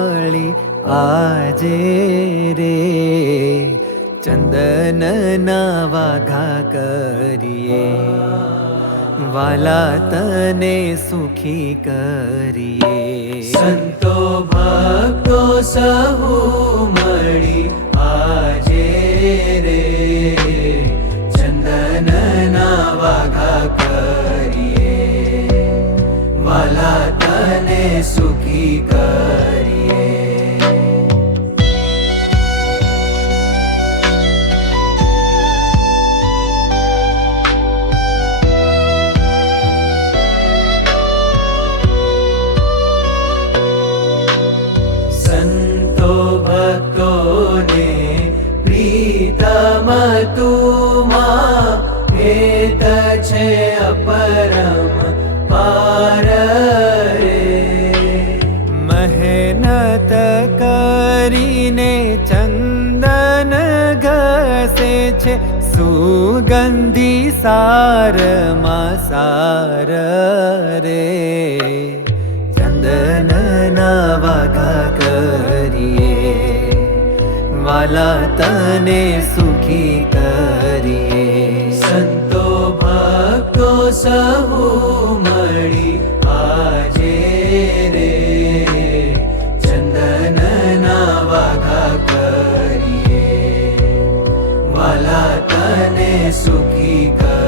મળી આજે રે, ચંદનના વાઘા કરીએ, વાલા તને સુખી કરીએ. સંતો ભક્તો સહુ મળી આજે રે, ચંદનના વાઘા કરીએ, વાલા તને સુખી કરીએ. સંતો ભક્તોને પ્રીતમ તુમાં, હેત છે અપરમ પાર રે. મહેનત કરીને ચંદન ઘસે છે, સુગંધી સારમાં સાર રે. ચંદનના વાઘા કરીએ, વાલા તને સુખી કરીએ. સંતો ભક્તો સહુ મળી આજે રે, ચંદનના વાઘા કરીએ, વાલા તને સુખી કરીએ.